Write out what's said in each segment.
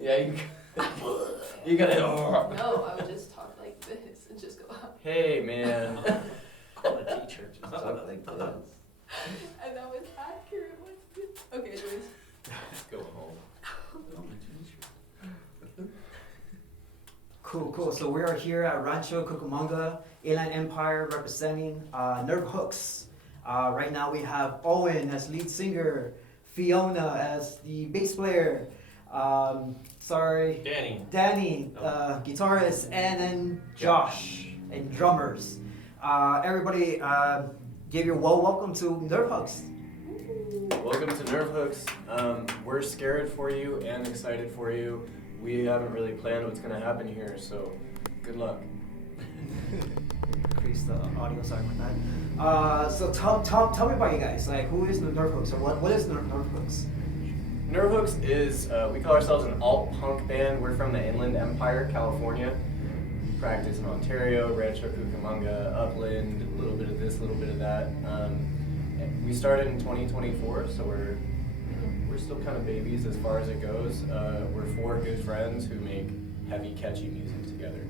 Yeah, you gotta. No, I would just talk like this and just go up. Hey, man. Call the teacher. Just talk like this. And that was accurate. Okay, anyways. Go home. Call the teacher. Cool. So we are here at Rancho Cucamonga, Inland Empire, representing Nerve Hooks. Right now we have Owen as lead singer, Fiona as the bass player, Danny, guitarist, and then Josh and drummers. Everybody, give your welcome to Nerve Hooks. Welcome to Nerve Hooks. We're scared for you and excited for you. We haven't really planned what's going to happen here, so good luck. Increase the audio, sorry about that. So tell me about you guys. Like, who is Nerve Hooks, or what is Nerve Hooks? Nerve Hooks is, we call ourselves an alt-punk band. We're from the Inland Empire, California. Practice in Ontario, Rancho Cucamonga, Upland, a little bit of this, a little bit of that. We started in 2024, so we're still kind of babies as far as it goes. We're four good friends who make heavy, catchy music together.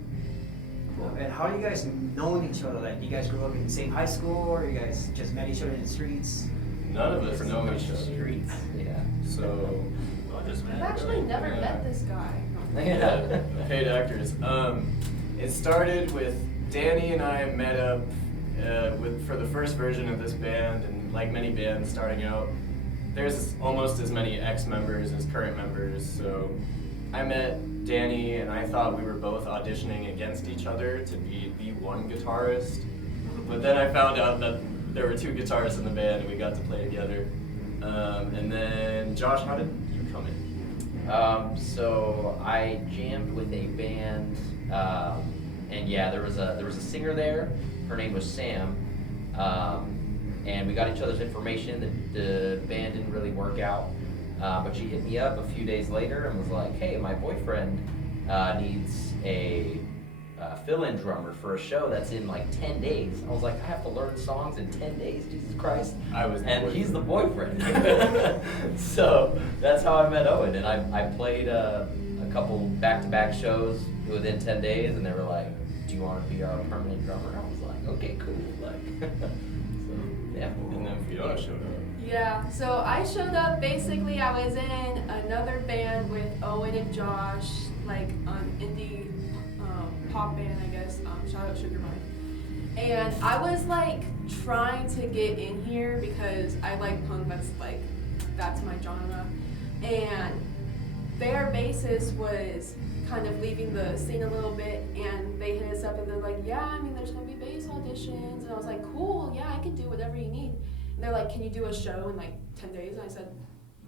Cool. And how do you guys know each other? Like, you guys grew up in the same high school, or you guys just met each other in the streets? None of us know each other. Streets. Yeah. So, I've actually never met this guy. yeah, paid actors. It started with Danny and I met up for the first version of this band, and like many bands starting out, there's almost as many ex-members as current members. So I met Danny, and I thought we were both auditioning against each other to be the one guitarist. But then I found out that there were two guitarists in the band, and we got to play together. And then, Josh, how did you come in? So I jammed with a band, and yeah, there was a singer there. Her name was Sam, and we got each other's information. The band didn't really work out, but she hit me up a few days later and was like, "Hey, my boyfriend needs a fill-in drummer for a show that's in like 10 days." I was like, "I have to learn songs in 10 days, Jesus Christ." And he's the boyfriend. So that's how I met Owen, and I played a couple back-to-back shows within 10 days, and they were like, "Do you want to be our permanent drummer?" I was like, "Okay, cool." Like, so yeah. And then Fiona showed up. Yeah, so I showed up, basically I was in another band with Owen and Josh, like indie pop band, I guess, shout out Sugar Mine. And I was like trying to get in here because I like punk, that's my genre. And their bassist was kind of leaving the scene a little bit, and they hit us up and they're like, "Yeah, I mean, there's gonna be bass auditions." And I was like, "Cool, yeah, I can do whatever you need." And they're like, "Can you do a show in like 10 days? And I said,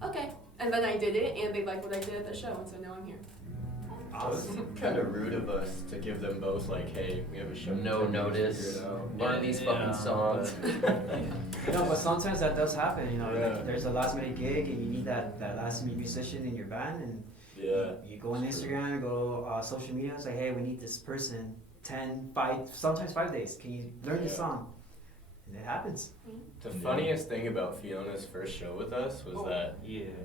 "Okay." And then I did it, and they liked what I did at the show, and so now I'm here. Awesome. It was kind of rude of us to give them both like, "Hey, we have a show." No notice. Learn these fucking songs. No, but sometimes that does happen. You know, Yeah. like, there's a last minute gig, and you need that last minute musician in your band, and Yeah. you go on Instagram, go social media, say, "Hey, we need this person." sometimes 5 days. Can you learn this song? And it happens. The funniest thing about Fiona's first show with us was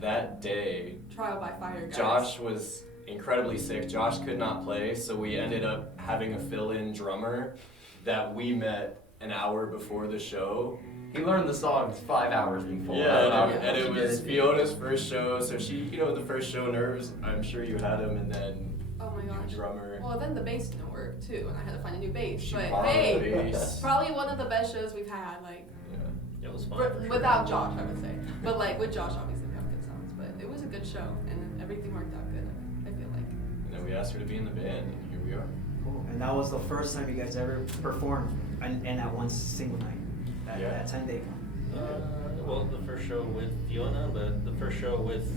that day, Trial by fire, guys. Josh was incredibly sick. Josh could not play, so we ended up having a fill-in drummer that we met an hour before the show. He learned the songs 5 hours before. Yeah, and it was Fiona's first show, so she, the first show nerves, I'm sure you had him, and then Oh my gosh. drummer. Well, then the bass didn't work too, and I had to find a new bass. She But borrowed hey, the bass. probably one of the best shows we've had. Like, Yeah. It was fun. without Josh, I would say. But like with Josh, obviously we have good songs. But it was a good show, and everything worked out good. I feel like. And then we asked her to be in the band, and here we are. Cool. And that was the first time you guys ever performed, and at one single night, that 10-day one. Well, the first show with Fiona, but the first show with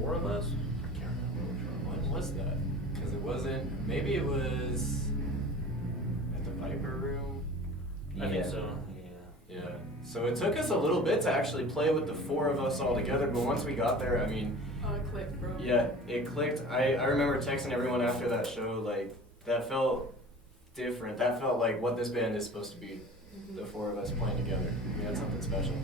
4 of us. I can't remember which one it What was that? Because it wasn't. Maybe it was at the Viper Room. I think so. Yeah. Yeah. So it took us a little bit to actually play with the 4 of us all together, but once we got there, I mean, Oh, it clicked, bro. yeah, it clicked. I remember texting everyone after that show, like, that felt different. That felt like what this band is supposed to be. The 4 of us playing together. We had something special.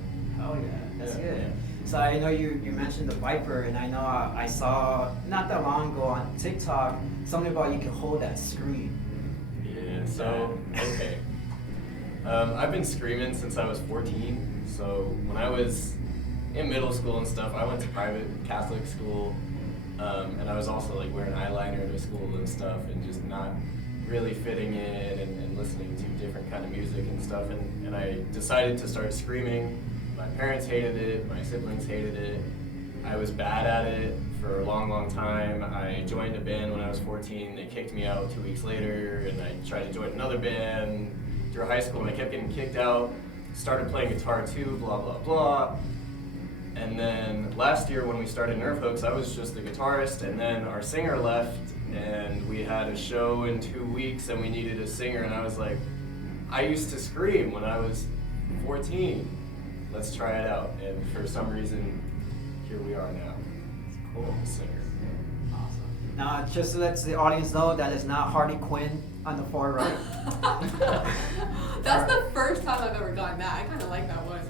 Oh yeah, that's Yeah. good. So I know you mentioned the Viper, and I know I saw not that long ago on TikTok something about you can hold that scream. Yeah, so, okay. I've been screaming since I was 14. So when I was in middle school and stuff, I went to private Catholic school. And I was also like wearing eyeliner to school and stuff and just not really fitting in and listening to different kind of music and stuff. And I decided to start screaming. My parents hated it, my siblings hated it. I was bad at it for a long, long time. I joined a band when I was 14. They kicked me out 2 weeks later, and I tried to join another band through high school, and I kept getting kicked out. Started playing guitar too, blah, blah, blah. And then last year when we started Nerve Hooks, I was just the guitarist, and then our singer left, and we had a show in 2 weeks, and we needed a singer, and I was like, I used to scream when I was 14. Let's try it out. And for some reason, here we are now. Cool. Singer. Awesome. Now, just to let the audience know, that is not Harley Quinn on the far right. That's the first time I've ever gotten that. I kind of like that one.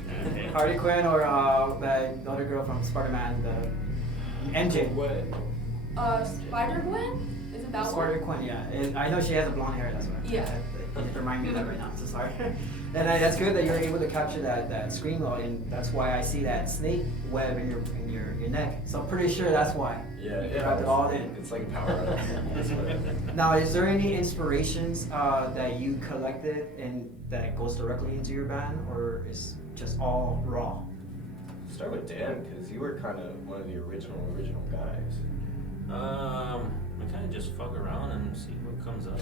Harley Quinn or the other girl from Spider-Man, the MJ. What? Spider-Gwen? Is it that one? Spider-Quinn, yeah. I know she has a blonde hair, that's why. Yeah. It remind me of that right now, so sorry. And that's good that you're able to capture that scream load, and that's why I see that snake web in your neck. So I'm pretty sure that's why. Yeah, You got it all in. It's like a power up. That's what it is. Now, is there any inspirations that you collected and that goes directly into your band, or is just all raw? Start with Dan, because you were kind of one of the original guys. We kind of just fuck around and see what comes up.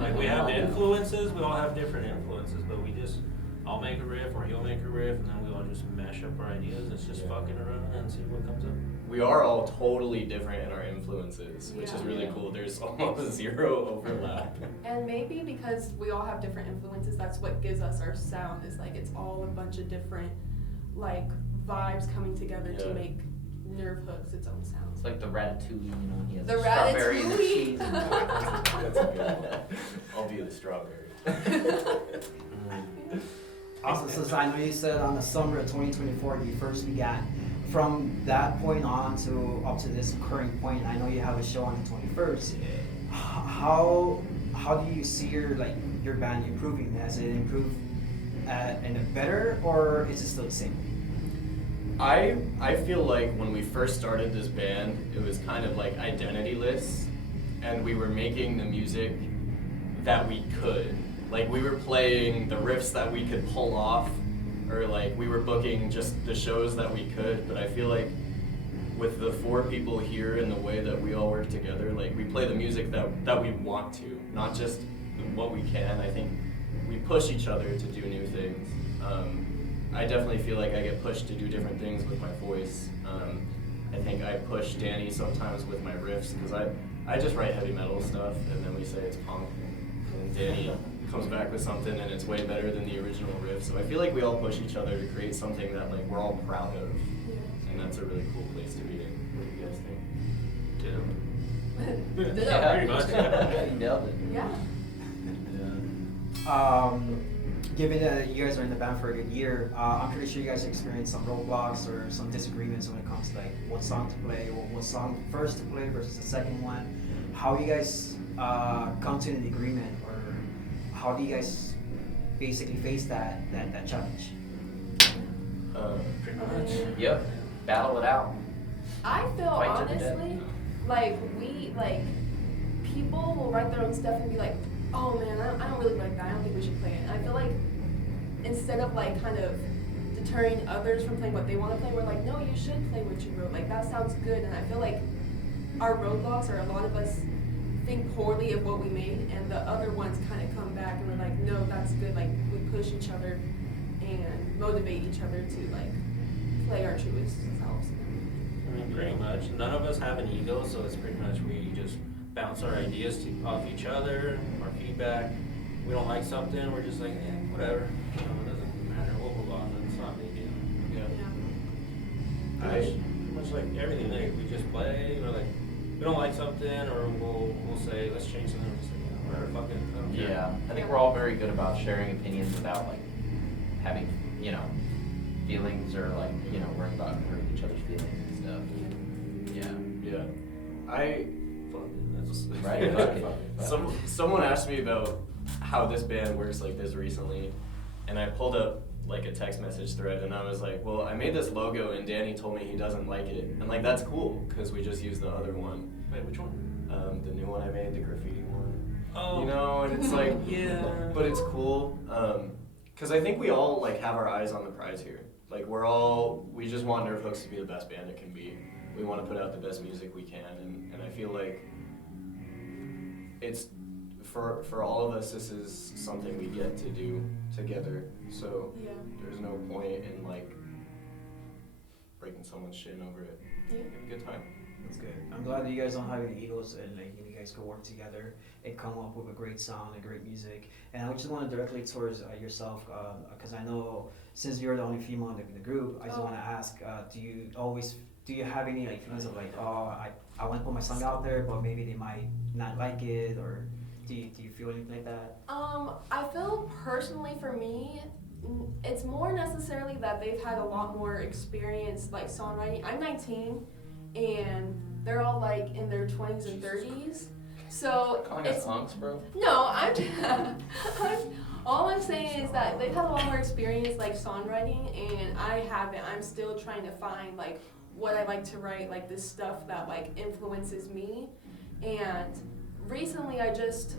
Like we have influences, we all have different influences, but I'll make a riff or he'll make a riff, and then we all just mash up our ideas. It's just fucking around and see what comes up. We are all totally different in our influences, which is Yeah. really cool. There's almost zero overlap. And maybe because we all have different influences, that's what gives us our sound. Is like it's all a bunch of different like vibes coming together Yeah. to make Nerve Hooks its own sound. It's like the ratatouille, you know, he has The strawberry and the ratatouille? cheese. And That's a good one. I'll be the strawberry. Awesome. So I know you said on the summer of 2024 you first began. From that point on to up to this current point, I know you have a show on the 21st. How do you see your band improving? Has it improved in a better, or is it still the same? I feel like when we first started this band, it was kind of like identityless, and we were making the music that we could. Like we were playing the riffs that we could pull off, or like we were booking just the shows that we could. But I feel like with the 4 people here and the way that we all work together, like we play the music that we want to, not just what we can. I think we push each other to do new things. I definitely feel like I get pushed to do different things with my voice. I think I push Danny sometimes with my riffs, because I just write heavy metal stuff and then we say it's punk, and Danny comes back with something and it's way better than the original riff. So I feel like we all push each other to create something that like we're all proud of, and that's a really cool place to be in. What do you guys think? Yeah. Pretty much. You nailed it. Yeah. Given that you guys are in the band for a good year, I'm pretty sure you guys experienced some roadblocks or some disagreements when it comes to like what song to play, or what song first to play versus the second one. How you guys come to an agreement, or how do you guys basically face that challenge? Pretty much. Yep. Battle it out. I feel Fight to the death. honestly like people will write their own stuff and be like, oh man, I don't really like that. I don't think we should play it. And I feel like instead of like kind of deterring others from playing what they want to play, we're like, no, you should play what you wrote. Like that sounds good. And I feel like our roadblocks are a lot of us think poorly of what we made, and the other ones kind of come back and we're like, no, that's good. Like we push each other and motivate each other to like play our truest selves. I mean, pretty much. None of us have an ego, so it's pretty much we just bounce our ideas off each other, our feedback. We don't like something, we're just like, whatever. You know, it doesn't matter. We'll move on. It's not a big deal. Yeah. Pretty much like everything. Like we just play. We're like, we don't like something, or we'll say let's change something. We'll say, whatever, fuck it. I don't care. Yeah. I think we're all very good about sharing opinions without like having, feelings or like, you know, worrying about hurting each other's feelings and stuff. Yeah. Yeah. I Fuck it, that's Right, fuck it. someone asked me about how this band works like this recently, and I pulled up like a text message thread, and I was like, well, I made this logo, and Danny told me he doesn't like it, and like that's cool because we just used the other one. Wait, which one? The new one I made, the graffiti one. Oh. You know, and it's like, Yeah. but it's cool. Because I think we all like have our eyes on the prize here. Like we just want Nerve Hooks to be the best band it can be. We want to put out the best music we can, and I feel like it's for all of us, this is something we get to do together. So Yeah. there's no point in like breaking someone's shin over it. Yeah. Have a good time. That's good. I'm glad that you guys don't have any egos and like you guys can work together and come up with a great sound and great music. And I just want to directly towards yourself because I know since you're the only female in the group, I just want to ask: do you have any like feelings of like, oh, I want to put my song out there, but maybe they might not like it, or do you feel anything like that? I feel personally for me, it's more necessarily that they've had a lot more experience like songwriting. I'm 19 and they're all like in their 20s and 30s. So Calling us hunks, bro? No, all I'm saying is that they've had a lot more experience like songwriting and I haven't. I'm still trying to find like what I like to write, like this stuff that like influences me. And recently I just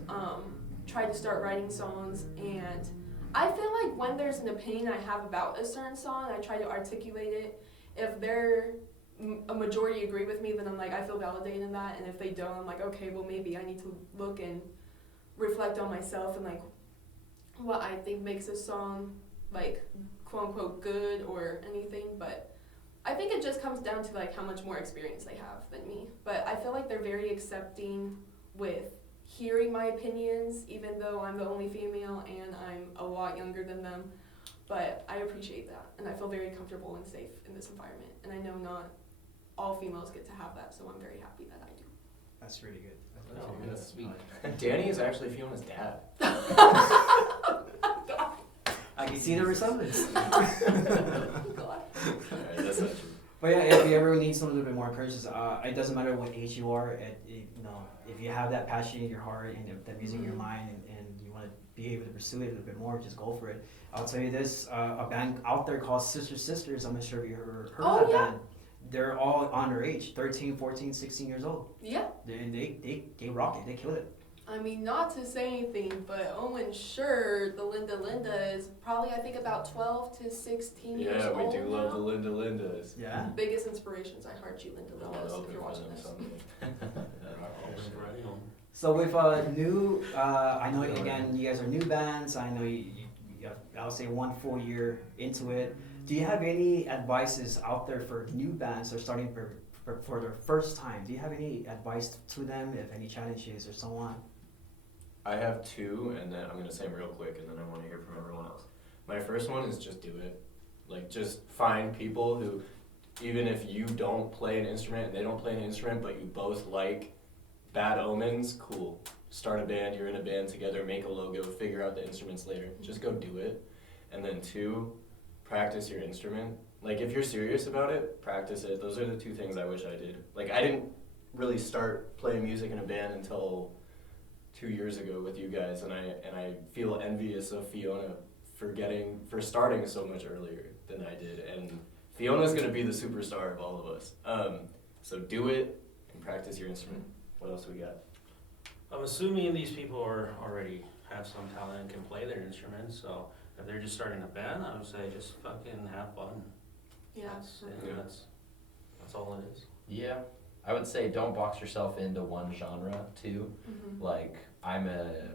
tried to start writing songs, and I feel like when there's an opinion I have about a certain song, I try to articulate it. If a majority agree with me, then I'm like, I feel validated in that, and if they don't, I'm like, okay, well maybe I need to look and reflect on myself and like what I think makes a song like quote unquote good or anything. But I think it just comes down to like how much more experience they have than me. But I feel like they're very accepting with hearing my opinions, even though I'm the only female and I'm a lot younger than them. But I appreciate that, and I feel very comfortable and safe in this environment. And I know not all females get to have that, so I'm very happy that I do. That's really good. Oh, that's sweet. Danny is actually Fiona's dad. I can see the resemblance. God. Alright, that's not true. But yeah, if you ever need something a little bit more encouragement, it doesn't matter what age you are. If you have that passion in your heart and that music in your mind, and you want to be able to pursue it a little bit more, just go for it. I'll tell you this: a band out there called Sister Sisters. I'm not sure if you heard of that band. They're all underage, 13, 14, 16 years old. Yeah. They rock it. They kill it. I mean, not to say anything, but Owen sure the Linda is probably, I think, about 12 to 16 years Yeah, old we do love now. the Lindas. Yeah. Biggest inspirations. I heart you, Lindas, I want to if open you're for watching them this. someday. So with new, I know again you guys are new bands. I know you I'll say 1 full year into it. Do you have any advices out there for new bands that are starting for their first time? Do you have any advice to them, if any challenges or so on? I have two, and then I'm going to say them real quick, and then I want to hear from everyone else. My first one is just do it. Like, just find people who, even if you don't play an instrument and they don't play an instrument, but you both like Bad Omens, cool. Start a band, you're in a band together, make a logo, figure out the instruments later. Just go do it. And then two, practice your instrument. Like, if you're serious about it, practice it. Those are the two things I wish I did. Like, I didn't really start playing music in a band until 2 years ago with you guys, and I feel envious of Fiona for starting so much earlier than I did. And Fiona's gonna be the superstar of all of us. So do it and practice your instrument. What else we got? I'm assuming these people already have some talent and can play their instruments, so if they're just starting a band, I would say just fucking have fun. Yeah. That's all it is. Yeah, I would say don't box yourself into one genre too. Mm-hmm. Like, I'm a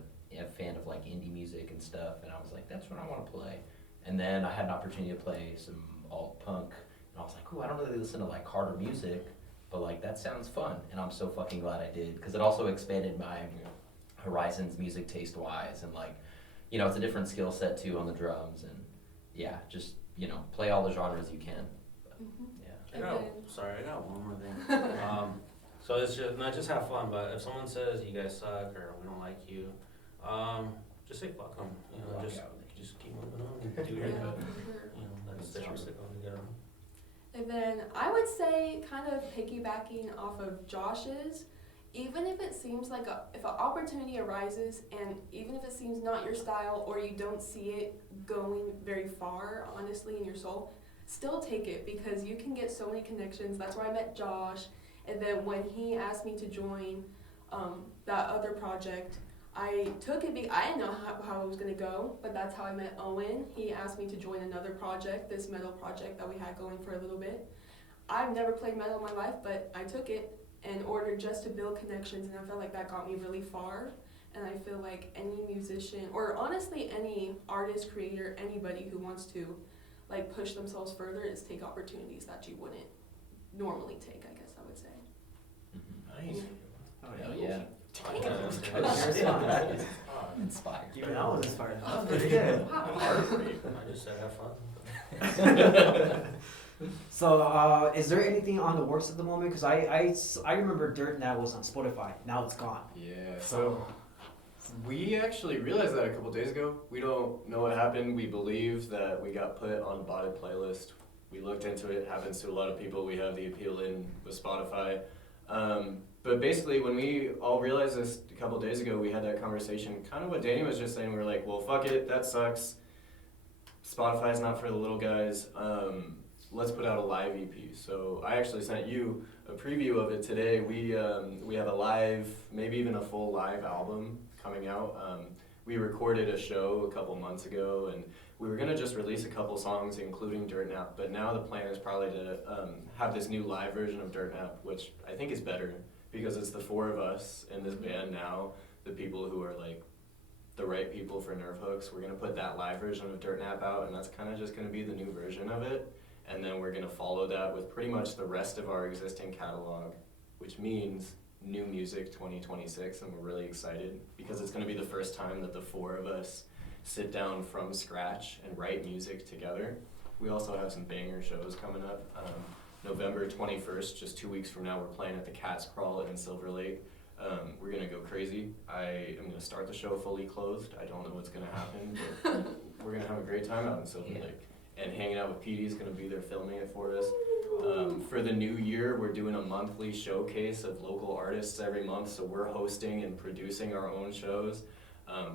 fan of like indie music and stuff, and I was like, that's what I want to play. And then I had an opportunity to play some alt punk, and I was like, ooh, I don't really listen to like harder music, but like that sounds fun, and I'm so fucking glad I did, because it also expanded my horizons music taste wise, and like, you know, it's a different skill set too on the drums, and yeah, just, you know, play all the genres you can. But, yeah. I got one more thing. So it's just not just have fun, but if someone says you guys suck or we don't like you, just say fuck them. You know, just keep moving on and do your Yeah, good. for sure. You know, That's the chopstick on the guitar. And then I would say, kind of piggybacking off of Josh's, even if it seems like if an opportunity arises, and even if it seems not your style or you don't see it going very far, honestly, in your soul, still take it, because you can get so many connections. That's where I met Josh, and then when he asked me to join that other project, I took it. I didn't know how it was gonna go, but that's how I met Owen. He asked me to join another project, this metal project that we had going for a little bit. I've never played metal in my life, but I took it in order just to build connections, and I felt like that got me really far. And I feel like any musician, or honestly any artist, creator, anybody who wants to like push themselves further, is take opportunities that you wouldn't normally take, I guess I would say. Nice. Oh yeah. Inspired. Even I was inspired. That was pretty good. I just said have fun. So, is there anything on the works at the moment? Because I remember Dirt Now was on Spotify. Now it's gone. Yeah, so we actually realized that a couple days ago. We don't know what happened. We believe that we got put on a botted playlist. We looked into it. Happens to a lot of people. We have the appeal in with Spotify. But basically, when we all realized this a couple days ago, we had that conversation. Kind of what Danny was just saying. We were like, well, fuck it. That sucks. Spotify's not for the little guys. Let's put out a live EP. So I actually sent you a preview of it today. We have a live, maybe even a full live album coming out. We recorded a show a couple months ago, and we were gonna just release a couple songs, including Dirt Nap. But now the plan is probably to have this new live version of Dirt Nap, which I think is better because it's the four of us in this band now, the people who are like the right people for Nerve Hooks. We're gonna put that live version of Dirt Nap out, and that's kind of just gonna be the new version of it. And then we're gonna follow that with pretty much the rest of our existing catalog, which means new music 2026, and we're really excited because it's gonna be the first time that the four of us sit down from scratch and write music together. We also have some banger shows coming up. November 21st, just 2 weeks from now, we're playing at the Cat's Crawl in Silver Lake. We're gonna go crazy. I am gonna start the show fully clothed. I don't know what's gonna happen, but we're gonna have a great time out in Silver Lake. And hanging out with Petey's gonna be there filming it for us. For the new year, we're doing a monthly showcase of local artists every month, so we're hosting and producing our own shows.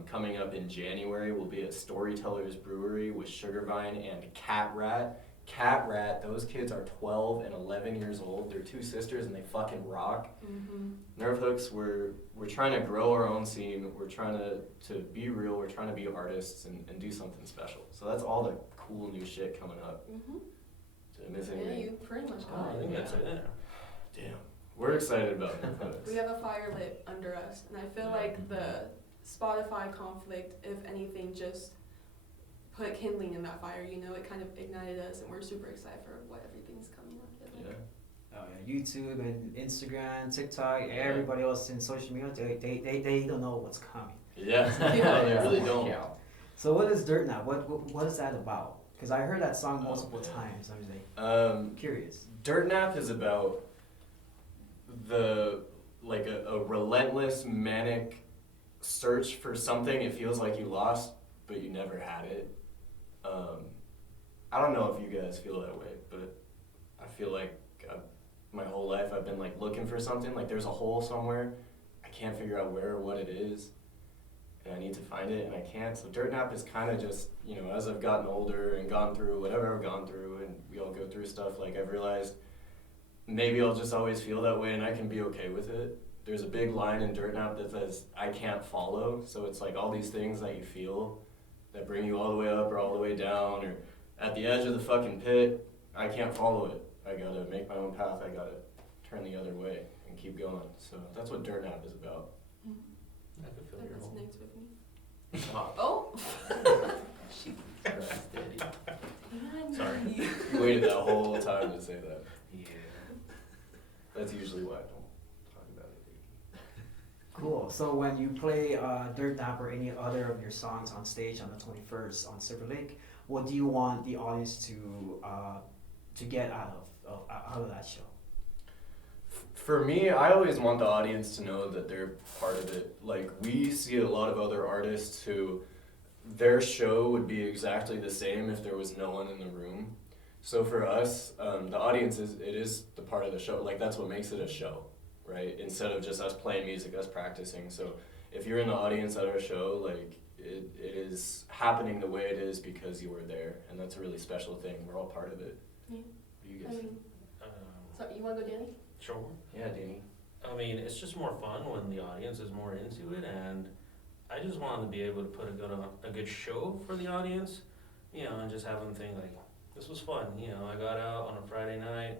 Coming up in January, we'll be at Storytellers Brewery with Sugarvine and Cat Rat. Cat Rat, those kids are 12 and 11 years old. They're two sisters and they fucking rock. Mm-hmm. Nerve Hooks, we're trying to grow our own scene. We're trying to be real. We're trying to be artists and do something special. So that's all the cool new shit coming up. Mm-hmm. Did I miss Yeah, anything? you pretty much Oh, got I it. think that's it. Damn. We're excited about Nerve Hooks. We have a fire lit under us, and I feel like the Spotify conflict, if anything, just put kindling in that fire. You know, it kind of ignited us, and we're super excited for what everything's coming up. Yeah. Oh yeah, YouTube and Instagram, TikTok, everybody else in social media, they don't know what's coming. Yeah. They really don't. Yeah. So what is Dirt Now? What is that about? Because I heard that song multiple times. I'm just like, curious. Dirt Nap is about a relentless manic search for something it feels like you lost, but you never had it. I don't know if you guys feel that way, but I feel like my whole life I've been like looking for something, like there's a hole somewhere, I can't figure out where or what it is, and I need to find it and I can't. So Dirt Nap is kind of just, you know, as I've gotten older and gone through whatever I've gone through, and we all go through stuff, like I've realized maybe I'll just always feel that way and I can be okay with it. There's a big line in Dirt Nap that says, I can't follow. So it's like all these things that you feel that bring you all the way up or all the way down or at the edge of the fucking pit. I can't follow it. I gotta make my own path. I gotta turn the other way and keep going. So that's what Dirt Nap is about. I can feel That your hole. resonates with me. Oh! Sorry. You waited that whole time to say that. Yeah. That's usually why I don't talk about it. Cool. So when you play Dirt Nap or any other of your songs on stage on the 21st on Silver Lake, what do you want the audience to get out of that show? For me, I always want the audience to know that they're part of it. Like, we see a lot of other artists who their show would be exactly the same if there was no one in the room. So for us, the audience is the part of the show. Like that's what makes it a show, right? Instead of just us playing music, us practicing. So if you're in the audience at our show, like it is happening the way it is because you were there, and that's a really special thing. We're all part of it. Yeah. You I guys. mean, so you want to go, Danny? Sure. Yeah, Danny. I mean, it's just more fun when the audience is more into it, and I just wanted to be able to put a good show for the audience, you know, and just have them think like, this was fun, you know, I got out on a Friday night,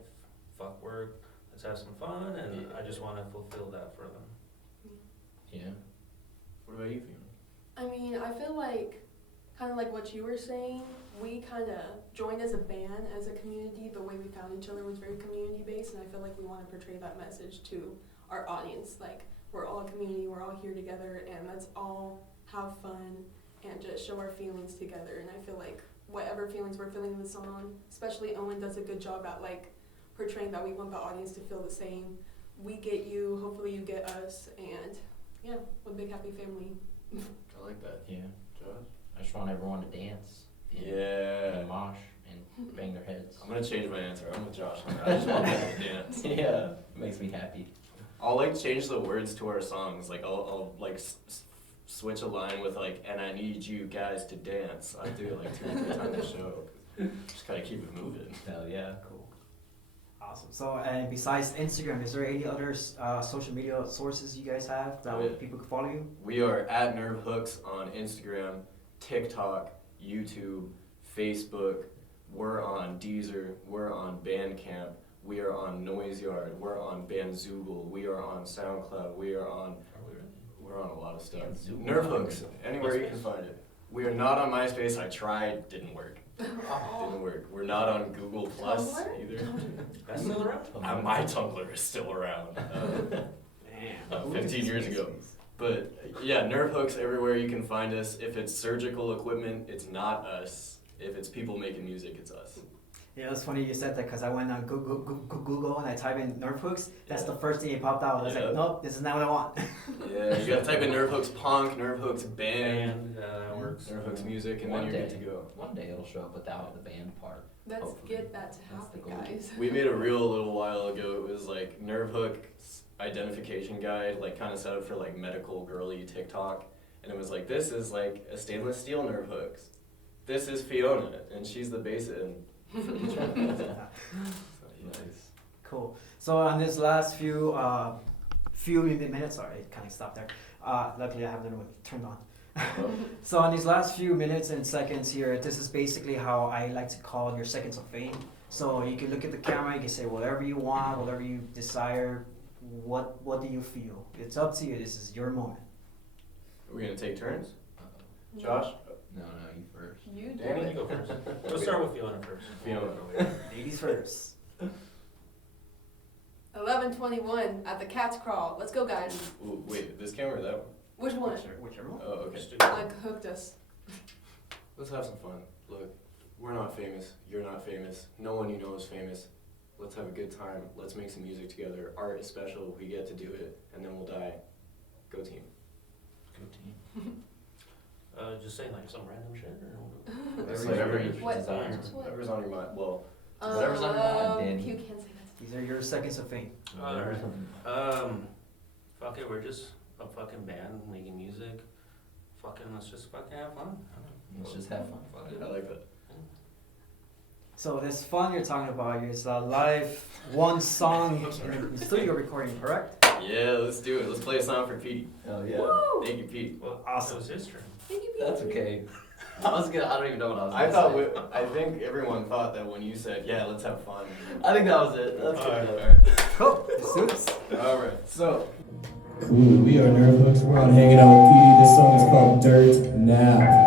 fuck work, let's have some fun, and I just want to fulfill that for them. Yeah. What about you, Fiona? I mean, I feel like, kind of like what you were saying, we kind of joined as a band, as a community. The way we found each other was very community-based, and I feel like we want to portray that message to our audience. Like, we're all a community, we're all here together, and let's all have fun and just show our feelings together. And I feel like whatever feelings we're feeling in the song, especially Owen does a good job at, like, portraying that we want the audience to feel the same. We get you, hopefully you get us, and yeah, one big happy family. I like that. Yeah. Josh? I just want everyone to dance. Yeah. And mosh and bang their heads. I'm gonna change my answer. I'm with Josh. I just want them to dance. Yeah. Makes me happy. I'll like change the words to our songs. Like I'll like switch a line with like, and I need you guys to dance. I do it like 2 or 3 times a show. Just gotta keep it moving. Hell yeah. Cool. Awesome. So, and besides Instagram, is there any other social media sources you guys have that people can follow you? We are at Nerve Hooks on Instagram, TikTok, YouTube, Facebook. We're on Deezer. We're on Bandcamp. We are on Noise Yard. We're on Bandzoogle. We are on SoundCloud. We are on. We're on a lot of stuff. Bandzoogle. Nerve Hooks. Anywhere you can find it. We are not on MySpace. I tried. Didn't work. Didn't work. We're not on Google Plus Tumblr? either. That's still around? My Tumblr is still around. 15 years ago. But yeah, Nerve Hooks everywhere you can find us. If it's surgical equipment, it's not us. If it's people making music, it's us. Yeah, it's funny you said that because I went on Google and I type in Nerve Hooks. That's the first thing that popped out. I was like, nope, this is not what I want. Yeah, you gotta type in Nerve Hooks Punk, Nerve Hooks Band, That works. Nerve Hooks Music, and One then you're day. good to go. One day it'll show up without the band part. Let's Hopefully. get that to That's the happen, goal. guys. We made a reel a little while ago. It was like Nerve Hook's identification guide, like kind of set up for like medical girly TikTok. And it was like, this is like a stainless steel Nerve Hooks. This is Fiona, and she's the bassist. Nice. Cool. So on this last few minutes, sorry, it kind of stopped there. Luckily I have the one turned on. So on these last few minutes and seconds here, this is basically how I like to call your seconds of fame. So you can look at the camera, you can say whatever you want, whatever you desire. What do you feel? It's up to you. This is your moment. Are we gonna take turns? Uh-oh. Josh? No, you first. You do Danny, You it. go first. We'll start with Fiona first. Fiona. Ladies first. 11:21 at the Cat's Crawl. Let's go, guys. Ooh, wait, this camera or that one? Which one? Whichever one. Oh, okay. Like hooked us. Let's have some fun. Look, we're not famous. You're not famous. No one you know is famous. Let's have a good time. Let's make some music together. Art is special. We get to do it, and then we'll die. Go team. Go team. Just saying like some random shit or Whatever's on your mind. Well, Whatever's on your mind, Danny. You can't say that. These are your seconds of fame. Alright. Fuck it, we're just a fucking band making music. Let's just fucking have fun. Let's just have fun. Fuck it. I like that. So this fun you're talking about is a live one song in studio recording, correct? Yeah, let's do it. Let's play a song for Petey. Hell Woo! Thank you, Pete. Well, Awesome. That was his turn. Thank you, That's Pete. okay. I don't even know what I was I gonna thought say. I think everyone thought that when you said, "Yeah, let's have fun." I think that was it. That's Alright. good. Cool. Let's do this. All right. So. Cool, we are Nerve Hooks. We're on Hanging Out with Petey. This song is called Dirt Now.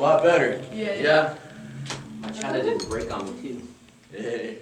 lot better. Yeah. Yeah. My china didn't break on me too. Hey.